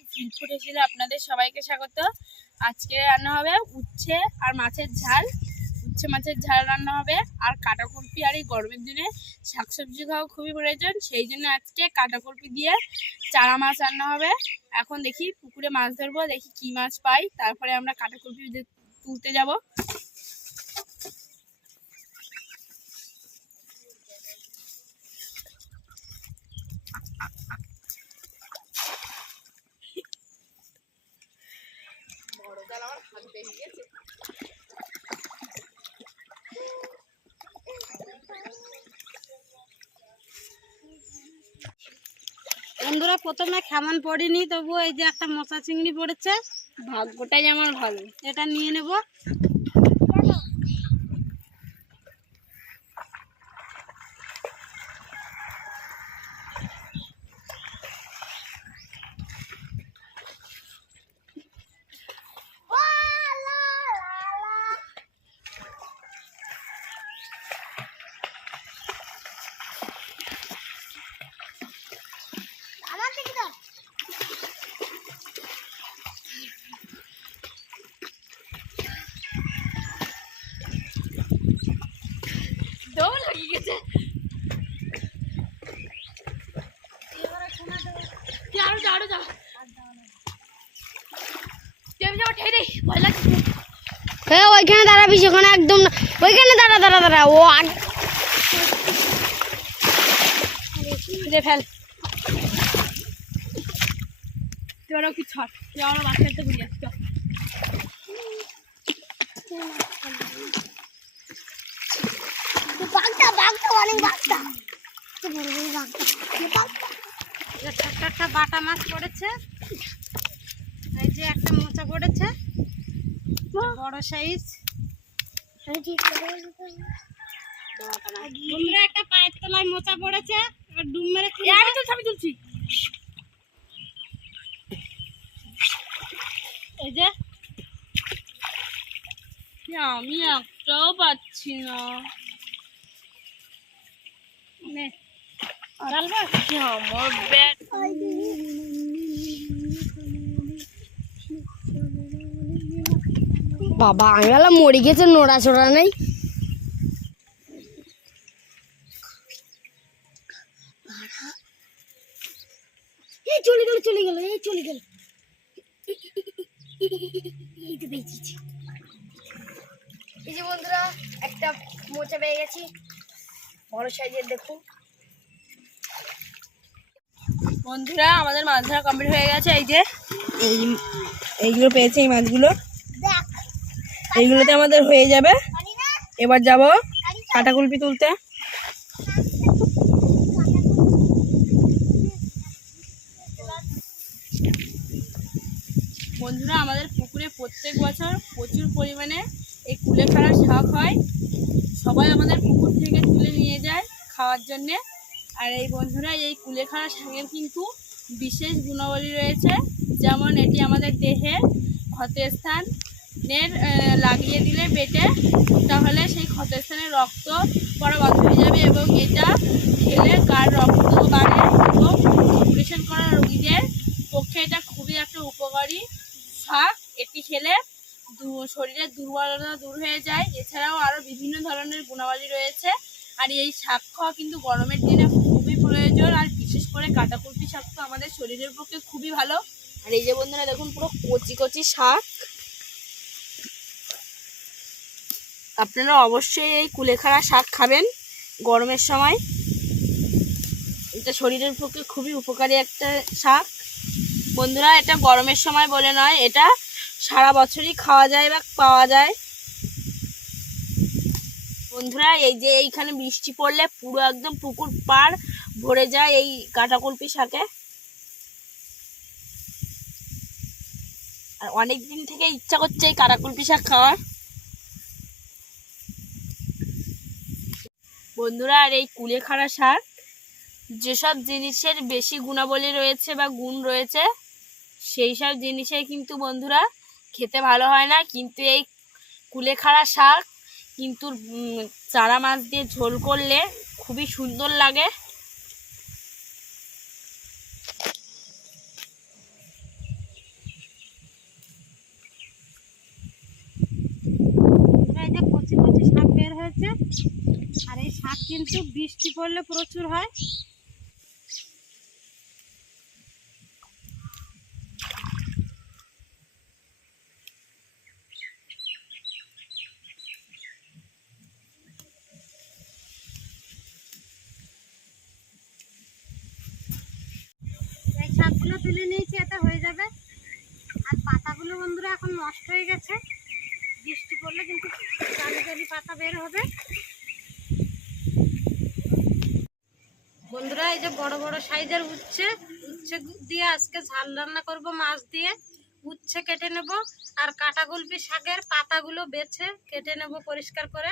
এসেলে আপনাদের সবাইকে স্বাগত। আজকে রান্না হবে উচ্ছে আর মাছের ঝাল। উচ্ছে মাছের ঝাল রান্না হবে আর কাটাকুলপি আর এই গরমের দিনে শাকসবজি খাওয়া খুবই প্রয়োজন, সেই জন্য আজকে কাটাকুলপি দিয়ে চারা মাছ রান্না হবে। এখন দেখি পুকুরে মাছ ধরবো, দেখি কি মাছ পাই, তারপরে আমরা কাটাকুলপি তুলতে যাব বন্ধুরা প্রথমে খেমন পড়িনি তবু এই যে একটা মশা চিংড়ি পড়েছে। ভাগ্যটাই আমার ভালো। এটা নিয়ে নেব দৌড় লাগিয়ে গেছে তুই আরও যা আরও যা তুই আমি যাব ঠেলে ভয় লাগছে হ্যাঁ ওইখানে দাঁড়াবি সেখানে একদম না ওইখানে দাঁড়া দাঁড়া দাঁড়া। ও আগে ফেল। তুই আরও কি ছট তুই আমার বাচ্চাতে ঘুরে আসছ বাঘটা বাঘটা অনেক বাঘটা। ছোট্ট একটা বাটা মাছ পড়েছে। এই যে একটা মোচা পড়েছে। বড় সাইজ। বন্ধুরা একটা পায়ের তলায় মোচা পড়েছে এবার ডুব মেরে আমি তুলছি আমি তুলছি। এই যে। আমি একটাও পাচ্ছি না। আমার ব্যাট? বাবা, আমি বললাম মরে গেছে, নোড়া ছোড়া নেই। চলে গেল চলে গেল, এই চলে গেল। এই যে বন্ধুরা, একটা মোচা পেয়ে গেছি। বড় সাইজের, দেখুন। বন্ধুরা, আমাদের মাছ ধরা কমপ্লিট হয়ে গেছে। এই যে, এই, এইগুলো পেয়েছে এই মাছগুলো। এইগুলোতে আমাদের হয়ে যাবে। এবার যাব কাটাকুলপি তুলতে। বন্ধুরা, আমাদের পুকুরে প্রত্যেক বছর প্রচুর পরিমাণে এই কুলেখাড়া শাক হয়। সবাই আমাদের পুকুর থেকে তুলে নিয়ে যায় খাওয়ার জন্যে। আর এই বন্ধুরা, এই কুলেখাড়া শাকের কিন্তু বিশেষ গুণাবলী রয়েছে। যেমন এটি আমাদের দেহে ক্ষতস্থানের আহ, লাগিয়ে দিলে পেটে তাহলে সেই ক্ষতস্থানের রক্ত পড়া বন্ধ হয়ে যাবে এবং এটা খেলে কার রক্ত বাড়ে এবং অপারেশন করা রোগীদের পক্ষে এটা খুবই একটা উপকারী শাক এটি খেলে শরীরের দুর্বলতা দূর হয়ে যায়। এছাড়াও আরও বিভিন্ন ধরনের গুণাবলী রয়েছে। আর এই শাক খাওয়া কিন্তু গরমের দিনে খুবই প্রয়োজন। আর বিশেষ করে কাটাকুলপি শাক তো আমাদের শরীরের পক্ষে খুবই ভালো। আর এই যে বন্ধুরা দেখুন পুরো কচি কচি শাক। আপনারা অবশ্যই এই কুলেখাড়া শাক খাবেন গরমের সময়। এটা শরীরের পক্ষে খুবই উপকারী একটা শাক। বন্ধুরা, এটা গরমের সময় বলে নয়, এটা সারা বছরই খাওয়া যায় বা পাওয়া যায়। বন্ধুরা, এই যে এইখানে বৃষ্টি পড়লে পুরো একদম পুকুর পাড় ভরে যায় এই কাটাকুলপি শাকে। আর অনেক দিন থেকে ইচ্ছা করছে এই কাটাকুলপি শাক খাওয়ার। বন্ধুরা, আর এই কুলেখাড়া শাক, যেসব জিনিসের বেশি গুণাবলী রয়েছে বা গুণ রয়েছে, সেই সব জিনিসে কিন্তু বন্ধুরা খেতে ভালো হয় না। কিন্তু এই কুলেখাড়া শাক কিন্তু চারা মাছ দিয়ে ঝোল করলে খুবই সুন্দর লাগে। কচি কচি শাক বের হয়েছে। আর এই শাক কিন্তু বৃষ্টি পড়লে প্রচুর হয়। বের হবে। বন্ধুরা, এই যে বড় বড় সাইজের উচ্ছে উচ্ছে দিয়ে আজকে ঝাল রান্না করব মাছ দিয়ে। উচ্ছে কেটে নেব, আর কাটা গুলপি শাকের পাতাগুলো বেছে কেটে নেব পরিষ্কার করে।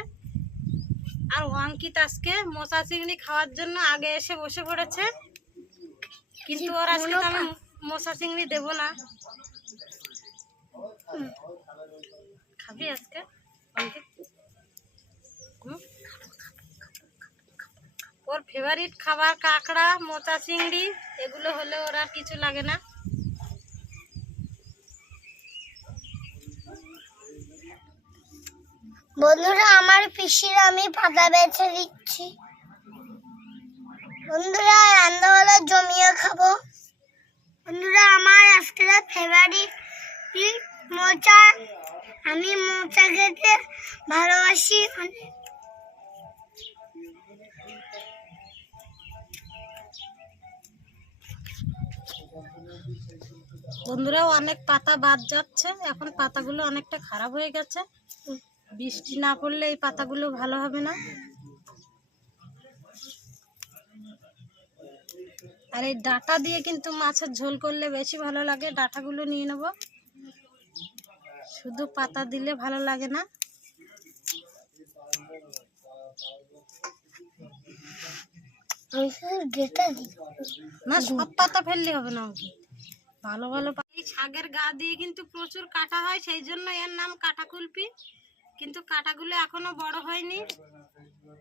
আর অঙ্কিত আজকে মোচা চিংড়ি খাওয়ার জন্য আগে এসে বসে পড়েছে। কিন্তু ওর আজকে আমি মোচা চিংড়ি দেবো না। খাবি আজকে, অঙ্কিত? ওর ফেভারিট খাবার কাঁকড়া, মোচা চিংড়ি, এগুলো হলে ওর আর কিছু লাগে না। বন্ধুরা, আমার পিসির আমি পাতা বেছে দিচ্ছি। বন্ধুরা রান্নাবেলা জমিয়ে খাব। বন্ধুরা, আমার আজকে ফেভারিট মোচা। আমি মোচা খেতে ভালোবাসি। অনেক। বন্ধুরা অনেক পাতা বাদ যাচ্ছে এখন পাতাগুলো অনেকটা খারাপ হয়ে গেছে। বৃষ্টি না পড়লে এই পাতাগুলো ভালো হবে না। আর এই ডাটা দিয়ে কিন্তু মাছের ঝোল করলে বেশি ভালো লাগে ডাটাগুলো নিয়ে নেব। শুধু পাতা দিলে ভালো লাগে না। না সব পাতা ফেললে হবে না আমাকে। ভালো ভালো পা- এই শাকের গা দিয়ে কিন্তু প্রচুর কাটা হয় সেই জন্য এর নাম কাটা কুলপি কিন্তু কাটাগুলো এখনও বড় হয়নি।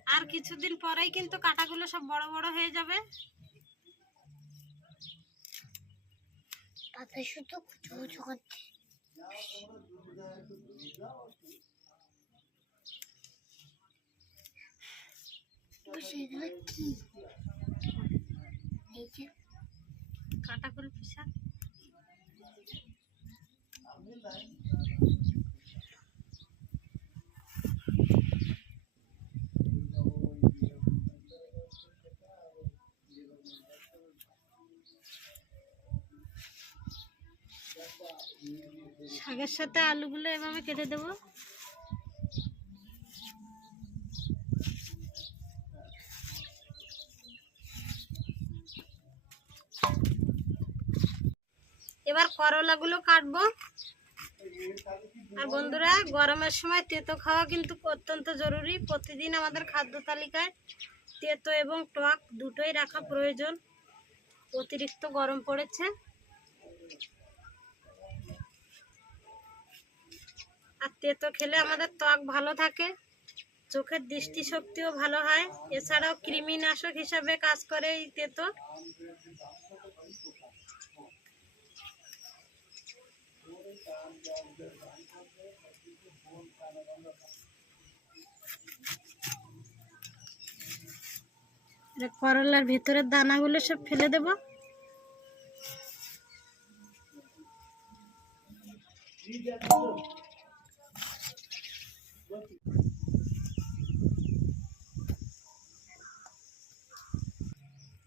আর কিছুদিন পরেই কিন্তু কাটাগুলো সব বড় বড় হয়ে যাবে। পাতা শুধু কুচো কুচো করতে সেগুলো কি? কাটা কুলপি শাক। শাকের সাথে আলুগুলো এভাবে কেটে দেবো। এবার করলাগুলো কাটবো। আর বন্ধুরা, গরমের সময় তেতো খাওয়া কিন্তু অত্যন্ত জরুরি। প্রতিদিন আমাদের খাদ্য তালিকায় তেতো এবং টক দুটোই রাখা প্রয়োজন। অতিরিক্ত গরম পড়েছে। আর তেতো খেলে আমাদের ত্বক ভালো থাকে, চোখের দৃষ্টিশক্তিও ভালো হয়। এছাড়াও কৃমিনাশক হিসাবে কাজ করে এই তেতো। করলার ভেতরের দানাগুলো সব ফেলে দেব।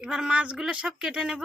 এবার মাছগুলো সব কেটে নেব।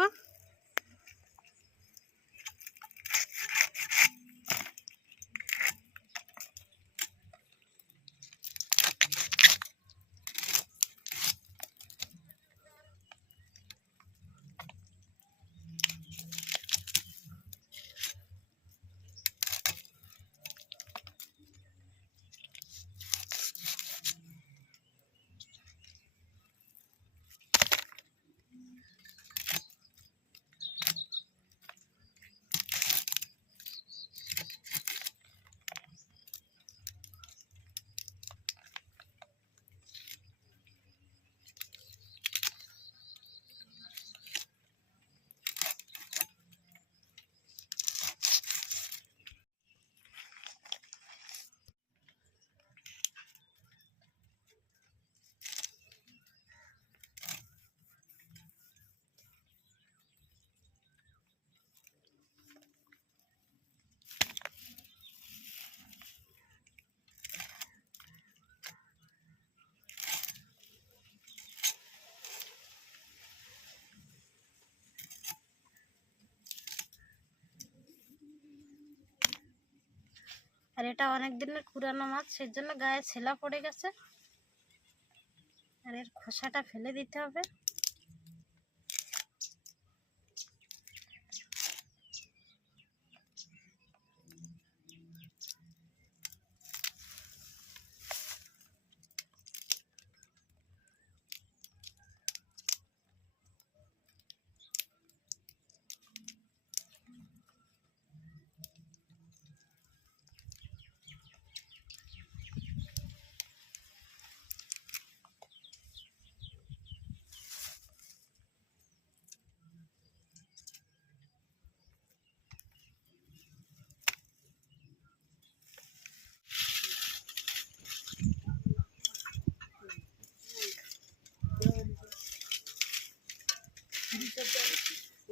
আর এটা অনেক দিনের পুরানো মাছ সেই জন্য গায়ে ছেলা পড়ে গেছে। আর এর খোসাটা ফেলে দিতে হবে।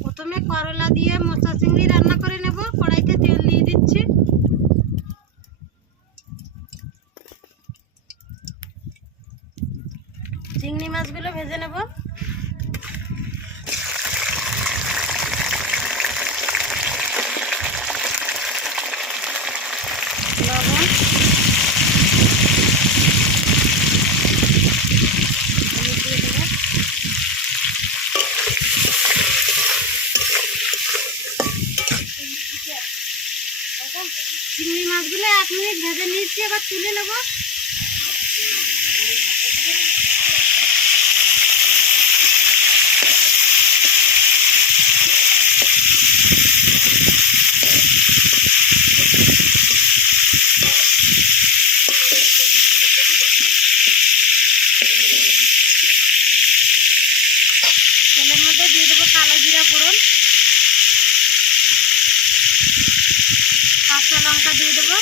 প্রথমে করলা দিয়ে মোচা চিংড়ি রান্না করে নেব কড়াইতে তেল দিয়ে দিচ্ছি চিংড়ি মাছগুলো ভেজে নেব লবণ হলুদ দিয়ে দেবো চিংড়ি মাছগুলো এক মিনিট ভেজে নিচ্ছি এবার তেলের মধ্যে দিয়ে দেবো কালো জিরা ফোড়ন। কাঁচা লঙ্কা দিয়ে দেবো।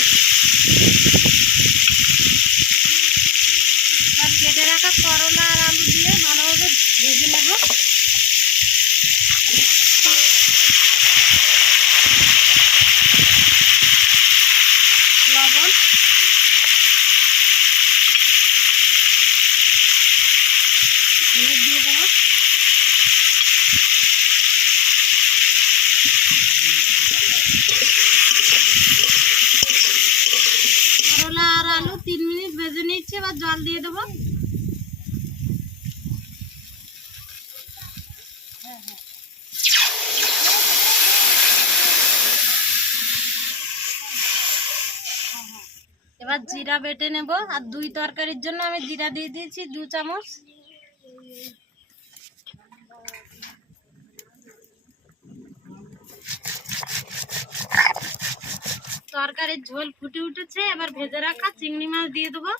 কেটে রাখা করলা আর আলু দিয়ে ভালোভাবে ভেজে নেব। লবণ। দিয়ে দেবো। করলা আর আলু তিন মিনিট ভেজে নিচ্ছি, এবার জল দিয়ে দেবো। জিরা বেটে নেব, আর দুই তরকারির জন্য আমি জিরা দিয়ে দিয়েছি দু চামচ। তরকারির ঝোল ফুটে উঠেছে, এবার ভেজে রাখা চিংড়ি মাছ দিয়ে দেবো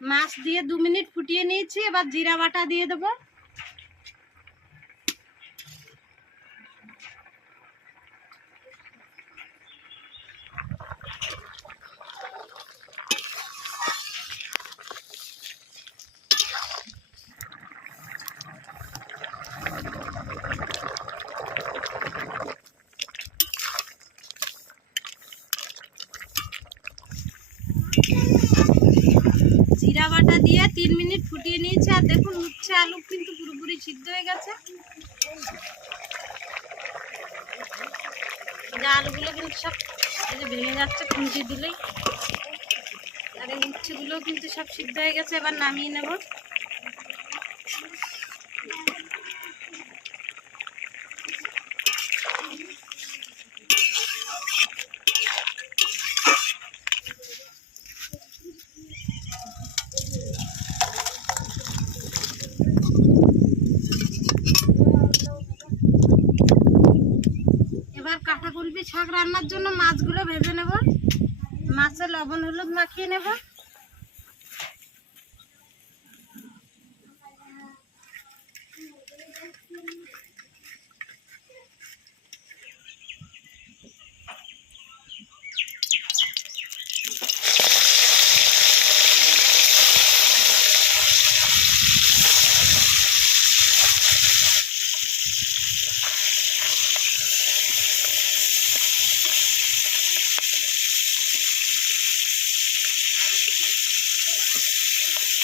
মাছ দিয়ে দু মিনিট ফুটিয়ে নিয়েছি এবার জিরা বাটা দিয়ে দেবো। জিরা বাটা দিয়ে তিন মিনিট ফুটিয়ে নিয়েছি, আর দেখুন উচ্ছে আলু কিন্তু পুরোপুরি সিদ্ধ হয়ে গেছে। আলুগুলো কিন্তু সব, এই যে ভেঙে যাচ্ছে খুঁজে দিলেই। আর এই উচ্ছেগুলোও কিন্তু সব সিদ্ধ হয়ে গেছে, এবার নামিয়ে নেব এবার কাঁটা কুলপি শাক রান্নার জন্য মাছগুলো ভেজে নেব। মাছে লবণ হলুদ মাখিয়ে নেব।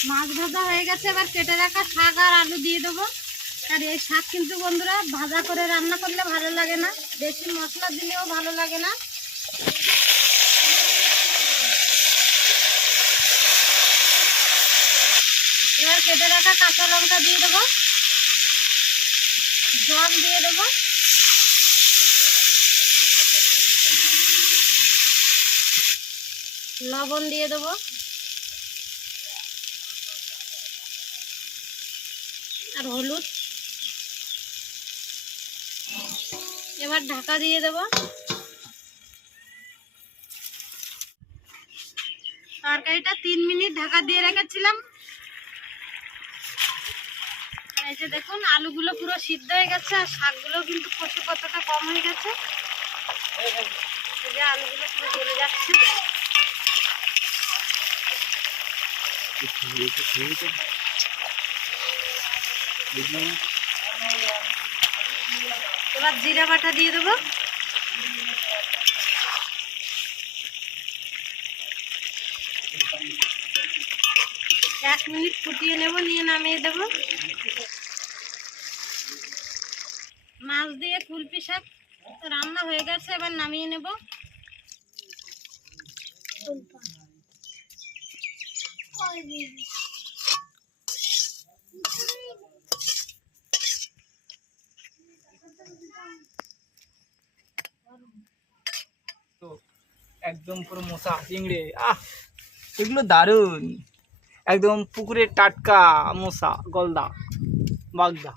মাছ ভাজা হয়ে গেছে, এবার কেটে রাখা শাক আর আলু দিয়ে দেবো। আর এই শাক কিন্তু বন্ধুরা ভাজা করে রান্না করলে ভালো লাগে না, বেশি মশলা দিলেও ভালো লাগে না। এবার কেটে রাখা কাঁচা লঙ্কা দিয়ে দেবো। জল দিয়ে দেবো। লবণ দিয়ে দেবো। হলুদ। এবার ঢাকা দিয়ে দেবো। তরকারিটা তিন মিনিট ঢাকা দিয়ে রেখেছিলাম। এই যে দেখুন, আলুগুলো পুরো সিদ্ধ হয়ে গেছে, আর শাকগুলো কিন্তু কচু কতটা কম হয়ে গেছে। যে আলুগুলো পুরো গলে যাচ্ছে। এবার জিরা বাটা দিয়ে দেবো। এক মিনিট ফুটিয়ে নেব নিয়ে নামিয়ে দেব। মাছ দিয়ে কুলপি শাক রান্না হয়ে গেছে এবার নামিয়ে নেব। তো একদম পুরো মশা, চিংড়ে, আহ, এগুলো দারুণ। একদম পুকুরের টাটকা মশা, গলদা, বাগদা।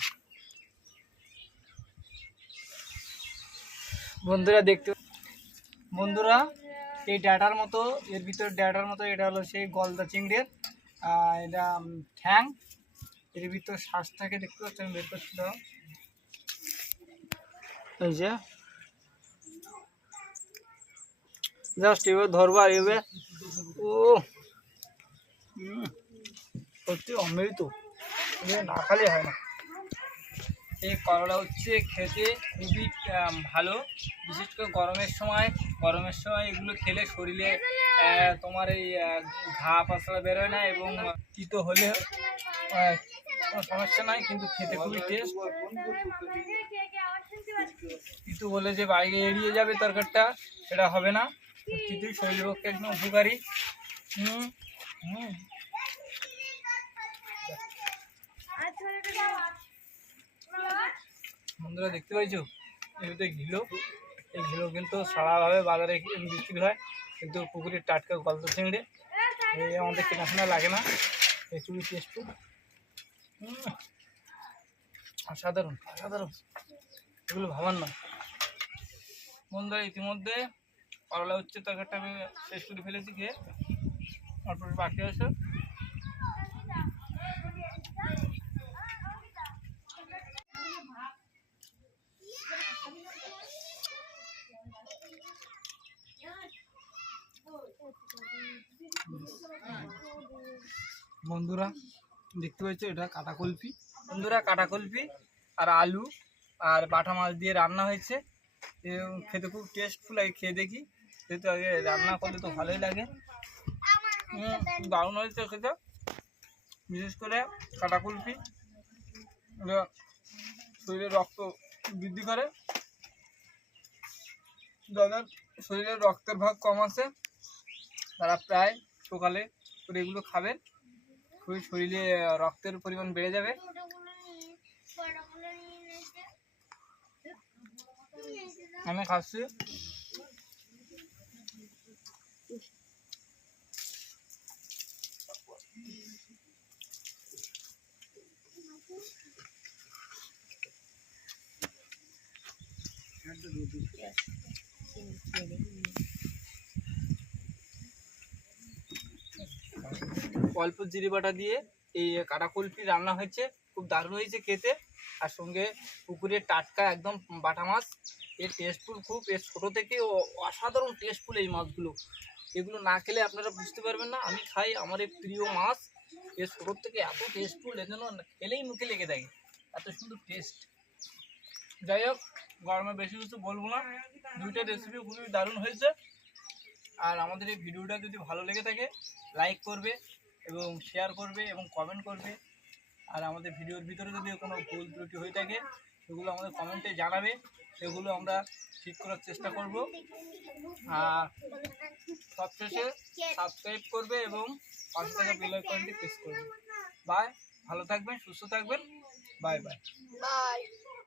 বন্ধুরা দেখতে বন্ধুরা, এই ডাটার মতো, এর ভিতর ডাটার মতো এটা হলো সেই গলদা চিংড়ির এটা ঠ্যাং। এর ভিতর শ্বাস থাকে দেখতে আমি বের করছিলাম এই যে জাস্ট এবার ধরবার এবার ও সত্যি অমৃত। না খালে হয় না। এই করলা হচ্ছে খেতে খুবই ভালো। বিশেষ করে গরমের সময়। গরমের সময় এগুলো খেলে শরীরে তোমার এই ঘা পাতলা বেরোয় না এবং তিতো হলে কোনো সমস্যা নাই, কিন্তু খেতে খুবই টেস্ট তিতো বলে যে বাইরে এড়িয়ে যাবে তরকারিটা, সেটা হবে না। তিতুই শরীরের পক্ষে একদম উপকারী। হুম হুম। বন্ধুরা দেখতে পাইছো? এগুলোতে ঘিলো। এই ঘিলো কিন্তু সারাভাবে বাজারে বিক্রি হয়। কিন্তু পুকুরের টাটকা গল্প চিংড়ে। এই আমাদের কেনাশোনা লাগে না। এই টেস্ট অসাধারণ অসাধারণ। এগুলো ভাবার না বন্ধুরা ইতিমধ্যে করলা হচ্ছে তরকারিটা আমি শেষ করে ফেলেছি খেয়ে একটু বাকি আছে। বন্ধুরা দেখতে পাচ্ছ এটা কাটা কলপি বন্ধুরা কাটা কলপি আর আলু আর বাটা মাছ দিয়ে রান্না হয়েছে। খেতে খুব টেস্টফুল লাগে খেয়ে দেখি। যেহেতু আগে রান্না করলে তো ভালোই লাগে। দারুণ হয়েছে খেতে। বিশেষ করে কাটা কুলপি এটা শরীরে রক্ত বৃদ্ধি করে। যাদের শরীরে রক্তের ভাগ কম আছে। তারা প্রায় সকালে করে এগুলো খাবেন খুবই শরীরে রক্তের পরিমাণ বেড়ে যাবে। আমি খাচ্ছি। অল্প জিরে বাটা দিয়ে এই কাটা কুলফি রান্না হয়েছে। খুব দারুণ হয়েছে খেতে। আর সঙ্গে পুকুরের টাটকা একদম বাটা মাছ। এর টেস্টফুল খুব। এর ছোটো থেকে অসাধারণ টেস্টফুল এই মাছগুলো। এগুলো না খেলে আপনারা বুঝতে পারবেন না। আমি খাই, আমার এই প্রিয় মাছ। এর ছোটোর থেকে এত টেস্টফুল এর জন্য খেলেই মুখে লেগে থাকে। এত সুন্দর টেস্ট যাই হোক, গরমে বেশি কিছু বলব না। দুইটা রেসিপি খুবই দারুণ হয়েছে। আর আমাদের এই ভিডিওটা যদি ভালো লেগে থাকে লাইক করবে এবং শেয়ার করবে এবং কমেন্ট করবে। আর আমাদের ভিডিওর ভিতরে যদি কোনো ভুল ত্রুটি হয়ে থাকে, সেগুলো আমাদের কমেন্টে জানাবে। সেগুলো আমরা ঠিক করার চেষ্টা করব। আর সবশেষে সাবস্ক্রাইব করবে এবং পাশে থাকা বেল আইকনটি প্রেস করবে। বাই ভালো থাকবেন, সুস্থ থাকবেন। Bye bye bye